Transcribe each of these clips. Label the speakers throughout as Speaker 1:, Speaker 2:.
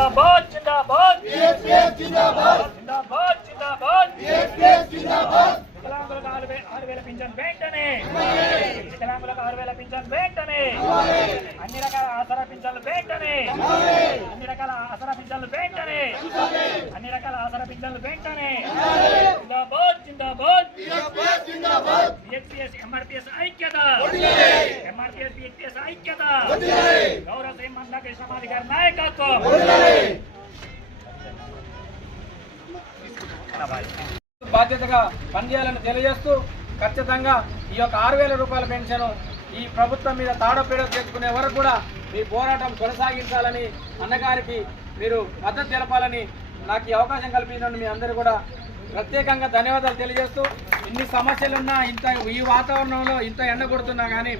Speaker 1: జిందాబాద్ జిందాబాద్. బీఎస్పీఎఫ్ జిందాబాద్. జిందాబాద్ జిందాబాద్. బీఎస్పీఎఫ్ జిందాబాద్. వికలాంగులకు ఆరు వేల ఆరు వేల పింఛన్ వెంటనే. వికలాంగులకు ఆరు వేల పింఛన్ వెంటనే. అన్ని రకాల ఆసరా పింఛన్లు వెంటనే. అన్ని రకాల ఆసరా పింఛన్లు వెంటనే. అన్ని రకాల ఆసరా పింఛన్లు వెంటనే. జిందాబాద్ జిందాబాద్. బీఎస్పీఎస్ ఎంఆర్పీఎస్ ఐక్యత. గౌరవ మాది గారి నాయకత్వం
Speaker 2: బాధ్యతగా పనిచేయాలని తెలియజేస్తూ ఖచ్చితంగా ఈ యొక్క ఆరు వేల రూపాయల పెన్షన్ ఈ ప్రభుత్వం మీద తాడపేడ తెచ్చుకునే వరకు కూడా మీ పోరాటం కొనసాగించాలని అన్నగారికి మీరు మద్దతు తెలపాలని నాకు ఈ అవకాశం కల్పించినందుకు మీ అందరూ కూడా ప్రత్యేకంగా ధన్యవాదాలు తెలియజేస్తూ ఇన్ని సమస్యలున్నా ఇంత ఈ వాతావరణంలో ఇంత ఎండ కొడుతున్నా కానీ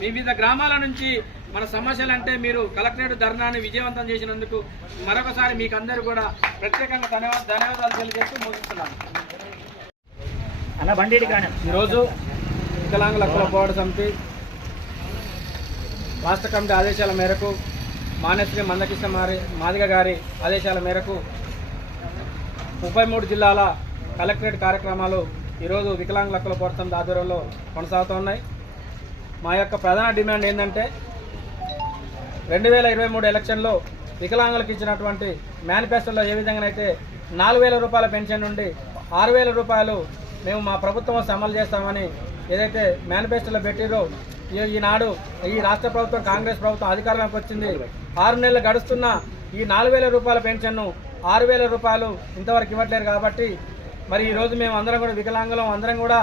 Speaker 2: వివిధ గ్రామాల నుంచి మన సమస్యలు అంటే మీరు కలెక్టరేట్ ధర్నాన్ని విజయవంతం చేసినందుకు మరొకసారి మీకు అందరూ కూడా ప్రత్యేకంగా ధన్యవాదాలు ధన్యవాదాలు తెలియజేస్తూ ముగిస్తున్నాను. ఈరోజు వికలాంగుల హక్కుల పోరాట సమితి రాష్ట్ర కమిటీ ఆదేశాల మేరకు మానేశ్వరి మందకృష్ణ మారి మాదిగ గారి ఆదేశాల మేరకు ముప్పై మూడు జిల్లాల కలెక్టరేట్ కార్యక్రమాలు ఈరోజు వికలాంగుల హక్కుల పోరాట సమితి ఆధ్వర్యంలో కొనసాగుతున్నాయి మా యొక్క ప్రధాన డిమాండ్ ఏంటంటే రెండు వేల ఇరవై మూడు ఎలక్షన్లో వికలాంగులకు ఇచ్చినటువంటి మేనిఫెస్టోలో ఏ విధంగానైతే నాలుగు వేల రూపాయల పెన్షన్ నుండి ఆరు వేల రూపాయలు మేము మా ప్రభుత్వం అమలు చేస్తామని ఏదైతే మేనిఫెస్టోలో పెట్టిరో ఈ- ఈనాడు ఈ రాష్ట్ర ప్రభుత్వం కాంగ్రెస్ ప్రభుత్వం అధికారంలోకి వచ్చింది. ఆరు నెలలు గడుస్తున్న ఈ నాలుగు వేల రూపాయల పెన్షన్ను ఆరు వేల రూపాయలు ఇంతవరకు ఇవ్వట్లేరు కాబట్టి మరి ఈరోజు మేము అందరం కూడా వికలాంగులం అందరం కూడా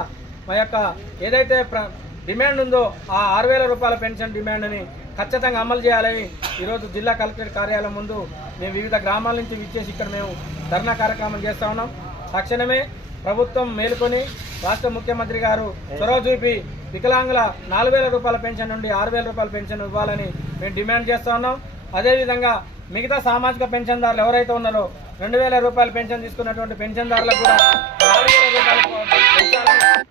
Speaker 2: మా యొక్క ఏదైతే ప్ర డిమాండ్ ఉందో ఆ ఆరు వేల రూపాయల పెన్షన్ డిమాండ్ని ఖచ్చితంగా అమలు చేయాలని ఈరోజు జిల్లా కలెక్టర్ కార్యాలయం ముందు మేము వివిధ గ్రామాల నుంచి విచ్చేసి ఇక్కడ మేము ధర్నా కార్యక్రమం చేస్తూ ఉన్నాం. తక్షణమే ప్రభుత్వం మేలుకొని రాష్ట్ర ముఖ్యమంత్రి గారు చొరవ చూపి వికలాంగుల నాలుగు వేల రూపాయల పెన్షన్ నుండి ఆరు వేల రూపాయల పెన్షన్ ఇవ్వాలని మేము డిమాండ్ చేస్తూ ఉన్నాం. అదేవిధంగా మిగతా సామాజిక పెన్షన్దారులు ఎవరైతే ఉన్నారో రెండు వేల రూపాయల పెన్షన్ తీసుకున్నటువంటి పెన్షన్దారులకు కూడా నాలుగు వేల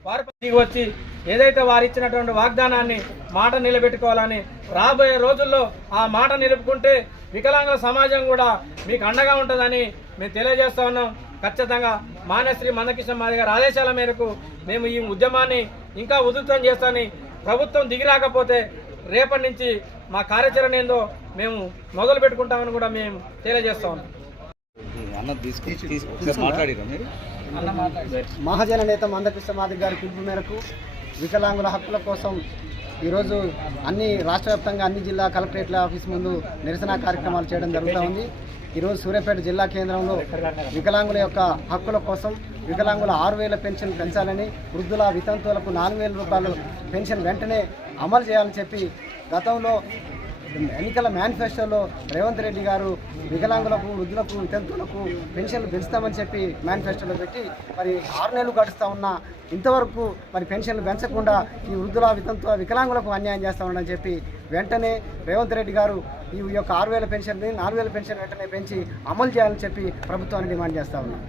Speaker 2: రూపాయలు వచ్చి ఏదైతే వారు ఇచ్చినటువంటి వాగ్దానాన్ని మాట నిలబెట్టుకోవాలని రాబోయే రోజుల్లో ఆ మాట నిలుపుకుంటే వికలాంగుల సమాజం కూడా మీకు అండగా ఉంటుందని మేము తెలియజేస్తా ఉన్నాం. ఖచ్చితంగా మానశ్రీ మందకిషన్ మాది గారి ఆదేశాల మేరకు మేము ఈ ఉద్యమాన్ని ఇంకా ఉధృతం చేస్తామని ప్రభుత్వం దిగిరాకపోతే రేపటి నుంచి మా కార్యాచరణ ఏందో మేము మొదలు పెట్టుకుంటామని కూడా మేము తెలియజేస్తా. ఉన్నాం
Speaker 3: అన్న తీసుకొచ్చి ఒకసారి మాట్లాడిరా మీరు.
Speaker 2: అన్న మాట్లాడి.
Speaker 4: మహాజన నేత మందకృష్ణ మాదిక్ గారి పిలుపు మేరకు వికలాంగుల హక్కుల కోసం ఈరోజు అన్ని రాష్ట్ర వ్యాప్తంగా అన్ని జిల్లా కలెక్టరేట్ల ఆఫీస్ ముందు నిరసన కార్యక్రమాలు చేయడం జరుగుతూ ఉంది. ఈరోజు సూర్యాపేట జిల్లా కేంద్రంలో వికలాంగుల యొక్క హక్కుల కోసం వికలాంగుల ఆరు వేల పెన్షన్ పెంచాలని వృద్ధుల వితంతువులకు నాలుగు వేల రూపాయలు పెన్షన్ వెంటనే అమలు చేయాలని చెప్పి గతంలో ఎన్నికల మేనిఫెస్టోలో రేవంత్ రెడ్డి గారు వికలాంగులకు వృద్ధులకు వితంతువులకు పెన్షన్లు పెంచుతామని చెప్పి మేనిఫెస్టోలో పెట్టి మరి ఆరు నెలలు గడుస్తూ ఉన్నా ఇంతవరకు మరి పెన్షన్లు పెంచకుండా ఈ వృద్ధుల వితంతో వికలాంగులకు అన్యాయం చేస్తా ఉండని చెప్పి వెంటనే రేవంత్ రెడ్డి గారు ఈ యొక్క ఆరు వేల పెన్షన్ని నాలుగు వేల పెన్షన్ వెంటనే పెంచి అమలు చేయాలని చెప్పి ప్రభుత్వాన్ని డిమాండ్ చేస్తా ఉన్నాం.